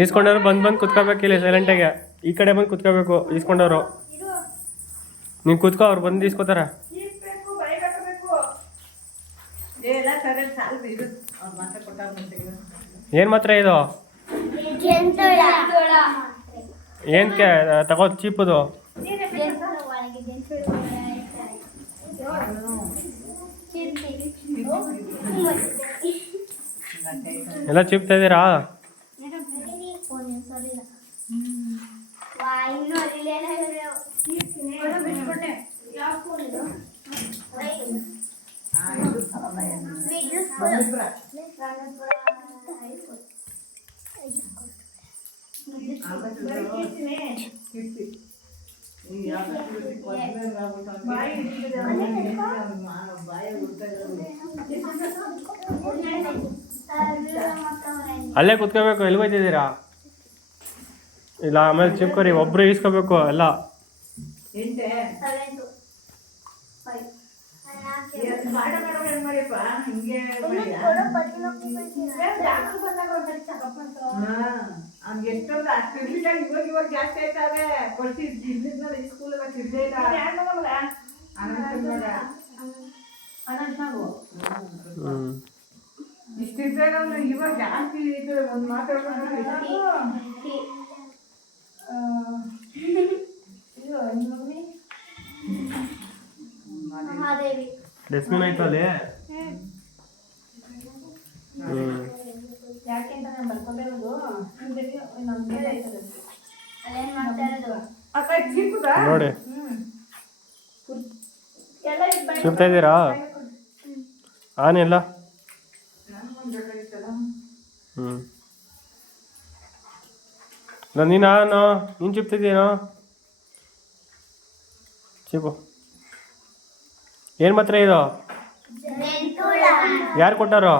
ಈಸ್ಕೊಂಡವ್ರು ಬಂದು ಕುತ್ಕೋಬೇಕಿಲ್ಲ ಸೈಲೆಂಟಾಗೆ. ಈ ಕಡೆ ಬಂದು ಕುತ್ಕೋಬೇಕು ಈಸ್ಕೊಂಡವ್ರು. ನೀನು ಕುತ್ಕೋ, ಅವ್ರು ಬಂದು ಈಸ್ಕೋತಾರ. ಏನು ಮಾತ್ರ ಇದು? ಏನಕ್ಕೆ ತಗೋ ಚೀಪದು? ಎಲ್ಲ ಚಿಪ್ತಾ ಇದ್ದೀರಾ? ಅಲ್ಲೇ ಕುತ್ಕೋಬೇಕು. ಎಲ್ಲಿ ಹೋಯ್ತಿದ್ದೀರಾ? ಇಲ್ಲ ಆಮೇಲೆ ಚಿಪ್ಕೋರಿ, ಒಬ್ರು ಈಸ್ಕೋಬೇಕು ಎಲ್ಲ. ಇವಾಗ ಜಾಸ್ತಿ ಆಯ್ತಾವೆ. ಸ್ಕೂಲ್ ಇಷ್ಟಿದ್ದಾಗ ಇವಾಗ ಜಾಸ್ತಿ ಇದು ಒಂದು ಮಾತಾಡ್ಕೊಂಡು ಡಸ್ಟ್ಬಿನ್ ಆಯ್ತು ಅಲ್ಲಿ. ಯಾಕೆಂತ ನಾನು ಬರ್ಕೊಂಡಿರೋದು ನೋಡಿ ಚಿಪ್ತಾ ಇದ್ದೀರಾ? ಆನಿಲ್ಲ. ನೀನು ಚಿಪ್ತಿದ್ದೀನೋ? ಚಿಪ್ಪು. ಏನು ಮಾತ್ರ ಇದು? ಯಾರು ಕೊಟ್ಟಾರೋ?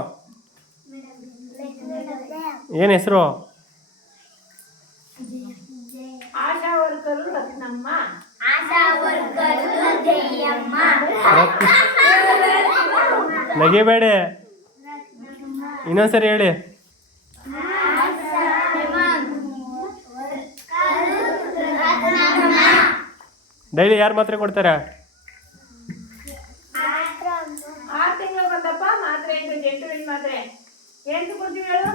ಏನು ಹೆಸರು? ನಗಿಬೇಡ, ಇನ್ನೊಂದ್ಸರಿ ಹೇಳಿ. ಡೈಲಿ ಯಾರು ಮಾತ್ರೆ ಕೊಡ್ತಾರೆ? 6 ತಿಂಗಳು ಬಂದಪ್ಪ ಮಾತ್ರೆ. ಜಂಟುಳಿನ ಮಾತ್ರೆ ಏನು ಕೊಡ್ತೀವಿ ಹೇಳು?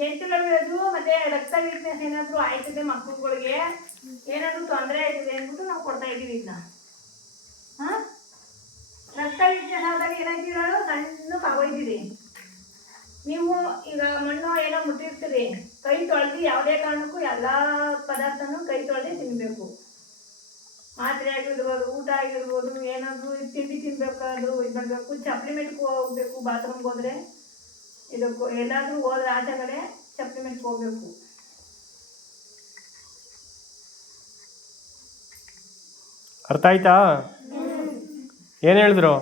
ಜಂಟುಗಳು ಮತ್ತೆ ರಕ್ತ ವೀಕ್ನೆಸ್ ಏನಾದರೂ ಆಯ್ತದೆ ಮಕ್ಕಳುಗಳಿಗೆ, ಏನಾದರೂ ತೊಂದರೆ ಆಯ್ತದೆ ಅಂದ್ಬಿಟ್ಟು ನಾವು ಕೊಡ್ತಾ ಇದ್ದೀವಿ ಇದನ್ನ. ರಕ್ತ ವೀಕ್ನೆಸ್ ಆದಾಗ ಏನಾಯ್ತೀವಿ ಹೇಳು? ಸಣ್ಣಕ್ಕೆ ಆಗೋಯ್ತೀರಿ. ನೀವು ಈಗ ಮಣ್ಣು ಏನೋ ಮುಟ್ಟಿರ್ತೀರಿ, ಕೈ ತೊಳೆದು ಯಾವುದೇ ಕಾರಣಕ್ಕೂ ಎಲ್ಲ ಪದಾರ್ಥನೂ ಕೈ ತೊಳೆದೇ ತಿನ್ನಬೇಕು. ಮಾತ್ರೆ ಆಗಿರ್ಬೋದು, ಊಟ ಆಗಿರ್ಬೋದು, ಏನಾದರೂ ತಿಂಡಿ ತಿನ್ಬೇಕಾದ್ರೂ ಇದು ಮಾಡಬೇಕು. ಚಪ್ಪಲಿ ಮೆಟ್ಕೊ ಹೋಗ್ಬೇಕು. ಬಾತ್ರೂಮ್ಗೆ ಹೋದರೆ ಇದಕ್ಕೂ ಎಲ್ಲಾದರೂ ಹೋದ್ರೆ ಆಚೆ ಕಡೆ ಚಪ್ಪಲಿ ಮೆಟ್ಕೊ ಹೋಗ್ಬೇಕು. ಅರ್ಥ ಆಯ್ತಾ? ಏನು ಹೇಳಿದ್ರು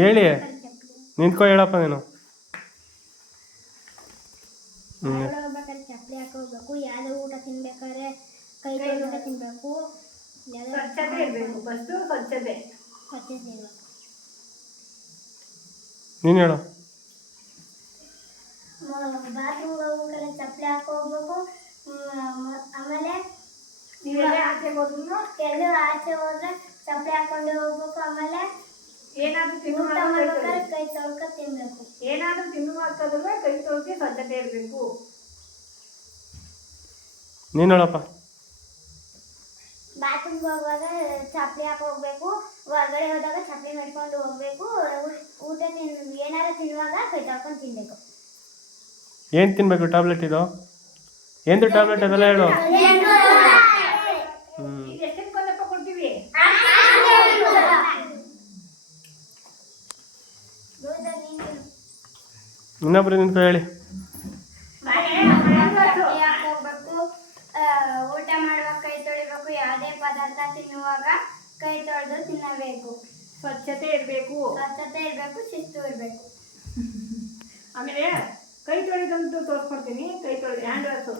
ಹೇಳಿ. ನಿಂತ್ಕೊ ಹೇಳಪ್ಪ ನೀನು. ಚಪ್ಪಲಿ ಹಾಕೋಬೇಕು. ಯಾವುದೇ ಊಟ ತಿನ್ಬೇಕಾದ್ರೆ ಕೈ ತೊಳೆದು ತಿನ್ಬೇಕು. ಸ್ವಚ್ಛತೆ ಇರಬೇಕು. ಫಸ್ಟು ಸ್ವಚ್ಛತೆ. ನೀನು ಹೇಳು. ಬಾತ್ರೂಮ್ಗೆ ಹೋಗ್ಬೇಕಾದ್ರೆ ಚಪ್ಪಲಿ ಹಾಕೋಬೇಕು. ಆಮೇಲೆ ನೀವೆಲ್ಲ ಆಚೆ ಹೋದ್ರು ಎಲ್ಲರೂ ಆಚೆ ಹೋದ್ರೆ ಚಪ್ಪಲಿ ಹಾಕೊಂಡು ಹೋಗ್ಬೇಕು. ಆಮೇಲೆ ಏನಾದರೂ ಕೈ ತೊಳ್ಕ ತಿನ್ಬೇಕು. ಏನಾದರೂ ತಿನ್ನುವಾಗಲೂ ಕೈ ತೊಳ್ಕೆ ಸ್ವಚ್ಛತೆ ಇರಬೇಕು. ನೀನು ಹೇಳಪ್ಪ. ಬಾತ್ರೂಮ್ಗೆ ಹೋಗುವಾಗ ಚಪ್ಪಲಿ ಹಾಕಿ ಹೋಗ್ಬೇಕು. ಹೊರಗಡೆ ಹೋದಾಗ ಚಪ್ಪಲಿ ಮಾಡ್ಕೊಂಡು ಹೋಗ್ಬೇಕು. ಊಟ ಏನಾದ್ರು ತಿನ್ನುವಾಗ ಕೈ ತೊಳ್ಕೊಂಡು ತಿನ್ಬೇಕು. ಏನು ತಿನ್ಬೇಕು? ಟ್ಯಾಬ್ಲೆಟ್ ಇದು ಏನು ಟ್ಯಾಬ್ಲೆಟ್ ಅದೆಲ್ಲ ಹೇಳು. ಎಷ್ಟು ಬಂದಪ್ಪ ಕೊಡ್ತೀವಿ? ಇನ್ನೊಬ್ರು ನಿಂತ್ಕೊ ಹೇಳಿ. ಹೋಗ್ಬೇಕು. ಊಟ ಮಾಡುವಾಗ ಕೈ ತೊಳಿಬೇಕು. ಯಾವುದೇ ಪದಾರ್ಥ ತಿನ್ನುವಾಗ ಕೈ ತೊಳೆದು ತಿನ್ನಬೇಕು. ಸ್ವಚ್ಛತೆ ಇರಬೇಕು. ಶಿಸ್ತು ಇರಬೇಕು. ಆಮೇಲೆ ಕೈ ತೊಳೆದಂತೂ ತೋರಿಸ್ಕೊಡ್ತೀನಿ. ಕೈ ತೊಳೆದು ಹ್ಯಾಂಡ್ ವಾಶು.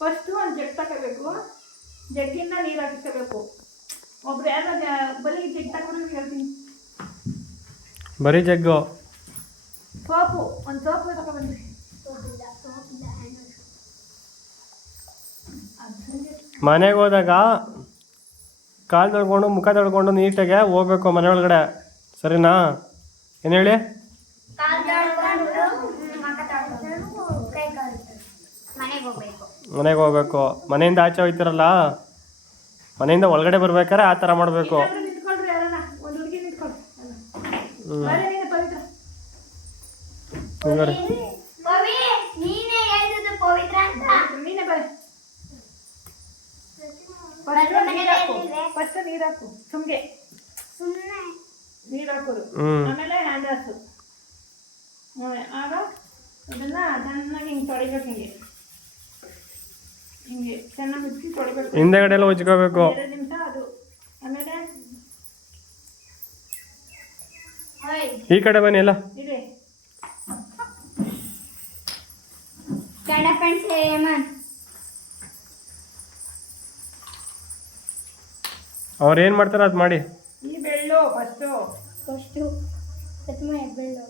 ಫಸ್ಟು ಒಂದು ಜಗ್ ತಗೋಬೇಕು. ಜಗ್ಗಿಂದ ನೀರು ಹಾಕಿಸ್ಕೋಬೇಕು. ಒಬ್ರು ಯಾರೋ ಬರೀ ಜಗ್ ತಗೊಂಡು ಹೇಳ್ತೀನಿ. ಬರೀ ಜಗ್ಗು ಮನೆಗೆ ಹೋದಾಗ ಕಾಲು ತೊಳ್ಕೊಂಡು ಮುಖ ತೊಳ್ಕೊಂಡು ನೀಟಾಗೆ ಹೋಗ್ಬೇಕು ಮನೆ ಒಳಗಡೆ, ಸರಿನಾ? ಏನು ಹೇಳಿ? ಮನೆಗೆ ಹೋಗ್ಬೇಕು. ಮನೆಯಿಂದ ಆಚೆ ಹೋಗ್ತಿರಲ್ಲ, ಮನೆಯಿಂದ ಒಳಗಡೆ ಬರ್ಬೇಕಾರೆ ಆ ಥರ ಮಾಡಬೇಕು. ನಿಂತ್ಕೊಳ್ರಿ ಯಾರನ್ನ, ಒಂದು ಹುಡುಗಿ ನಿಂತ್ಕೊಳ್ರಿ. ಬರೀ ನೀನು ಪವಿತ್ರ. ನೀನೇ ಬರೀ. ಫಸ್ಟ್ ನೀರು ಹಾಕು, ಸುಮ್ಗೆ ನೀರು ಹಾಕೋದು, ಆಮೇಲೆ ಹ್ಯಾಂಡ್ ವಾಶು. ಆಗ ಇದನ್ನ ಚೆನ್ನಾಗಿ ಹಿಂಗೆ ತೊಳಿಬೇಕು, ಹಿಂಗೆ ಚೆನ್ನಾಗಿ ಉಜ್ಜಿ ತೊಳಿಬೇಕು. ಹಿಂದೆಗಡೆ ಎಲ್ಲ ಉಜ್ಕೋಬೇಕು. 2 ನಿಮಿಷ ಅದು. ಆಮೇಲೆ ಈ ಕಡೆ ಬನ್ನಿ ಎಲ್ಲ. ಇದೆ ಅವ್ರು ಏನು ಮಾಡ್ತಾರೋ ಅದು ಮಾಡಿ. ಈ ಬೆಳ್ಳು ಫಸ್ಟು ಬೆಳ್ಳು,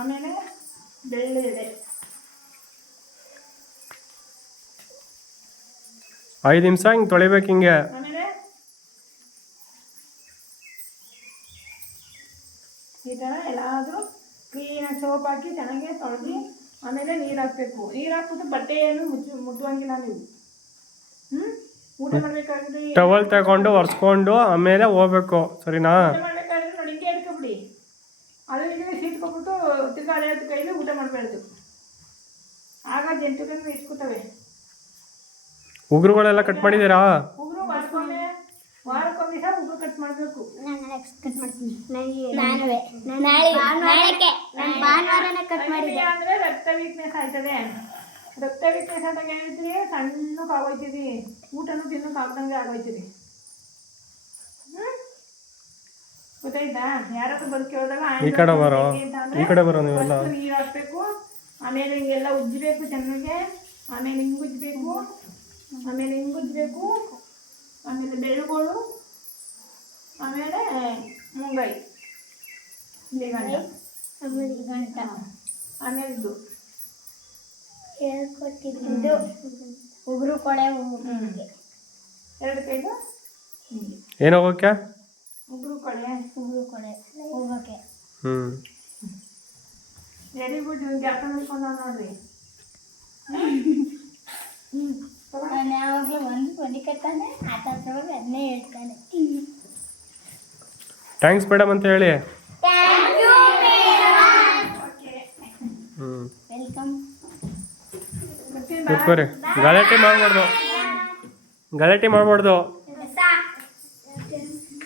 ಆಮೇಲೆ ಬೆಳ್ಳು ಇದೆ. 5 ನಿಮಿಷ ಹಿಂಗೆ ತೊಳಿಬೇಕು ಹಿಂಗೆ. ಆಮೇಲೆ ಈ ಥರ ಎಲ್ಲಾದರೂ ಕ್ಲೀನಾಗಿ ಸೋಪ್ ಹಾಕಿ ಚೆನ್ನಾಗಿ ತೊಳೆದು ಆಮೇಲೆ ನೀರು ಹಾಕಬೇಕು. ನೀರು ಹಾಕ್ಬಿಟ್ಟು ಬಟ್ಟೆಯನ್ನು ಮುಟ್ಟುವಂಗಿಲ್ಲ ನೀವು. ಊಟ ಮಾಡಬೇಕಾದ್ರೆ ಟವಲ್ ತಗೊಂಡು ಒರೆಸ್ಕೊಂಡು ಆಮೇಲೆ ಹೋಗ್ಬೇಕು, ಸರಿನಾ? ಊಟ ಮಾಡಬೇಕಾದ್ರೆ ನೋಡಿ ಹಿಂಗೆ ಹಿಡ್ಕೊಬಿಡಿ. ಅದು ಇಲ್ಲಿ ಸೀಟ್ಕೊಬಿಟ್ಟು ತಿರ್ಗಾ ಹಳೆ ಕೈಲಿ ಊಟ ಮಾಡಬಾರ್ದು. ಆಗ ಜಂತುಗಳು ಇಟ್ಕೊತವೆ. ಉಗುರುಗಳೆಲ್ಲ ಕಟ್ ಮಾಡಿದ್ದೀರಾ? ಉಗುರು ವಾರಕ್ಕೊಮ್ಮೆ ದಿವಸ ಉಗುರು ಕಟ್ ಮಾಡಬೇಕು. ನಾನು ನೆಕ್ಸ್ಟ್ ಕಟ್ ಮಾಡ್ತೀನಿ. ಭಾನುವಾರನೇ ಕಟ್ ಮಾಡಿದ್ದೆ. ಅಂದರೆ ರಕ್ತ ವೀಕ್ನೆಸ್ ಆಯ್ತದೆ. ರಕ್ತ ವೀಕ್ನೆಸ್ ಆದಾಗ ಏನೈತಿ, ಸಣ್ಣಕ್ಕೆ ಆಗೋಯ್ತೀವಿ, ಊಟನೂ ತಿನ್ನೋಕೆ ಆಗ್ದಂಗೆ ಆಗೋಯ್ತೀವಿ. ಗೊತ್ತಾಯ್ತಾ? ಯಾರಾದ್ರೂ ಬದುಕಿ ಹೋದಾಗ ಈ ಕಡೆ ಬರೋ, ಈ ಕಡೆ ಬರೋ ನೀವೆಲ್ಲ. ನೀರು ಹಾಕ್ಬೇಕು, ಆಮೇಲೆ ಹಿಂಗೆಲ್ಲ ಉಜ್ಜಬೇಕು ಚೆನ್ನಾಗೆ, ಆಮೇಲೆ ಹಿಂಗೆ ಉಜ್ಜಬೇಕು, ಆಮೇಲೆ ಹಿಂಗೆ ಉಜ್ಜಬೇಕು, ಆಮೇಲೆ ಬೆಳ್ಳುಗಳು, ಆಮೇಲೆ ಮುಂಗೈ ಇಲ್ಲಿ ಗಂಟ, ಆಮೇಲೆ ಇದು ಹೇಳ್ಕೊಟ್ಟಿದ್ದು ಉಗುರು ಕೊಳೆ 2 ಕೈದು ಏನು ಹೋಗೋಕ್ಕೆ? ಉಗುರು ಕೊಳೆ ಹೋಗೋಕ್ಕೆ. Very good. ನೀವು ಜಾಪ ಮಾಡ್ಕೊಂಡು ನೋಡ್ರಿ. ನಾನು ಯಾವಾಗಲೂ ಒಂದು ಕಟ್ಟಾನೆ ಆಟಾಡ್ಸೋವಾಗ ಅದನ್ನೇ ಹೇಳ್ತಾನೆ. ಥ್ಯಾಂಕ್ಸ್ ಮೇಡಮ್ ಅಂತ ಹೇಳಿ. ವೆಲ್ಕಮ್. ಕೂತ್ಕೋರಿ. ಗಲಾಟೆ ಮಾಡಬಾರ್ದು.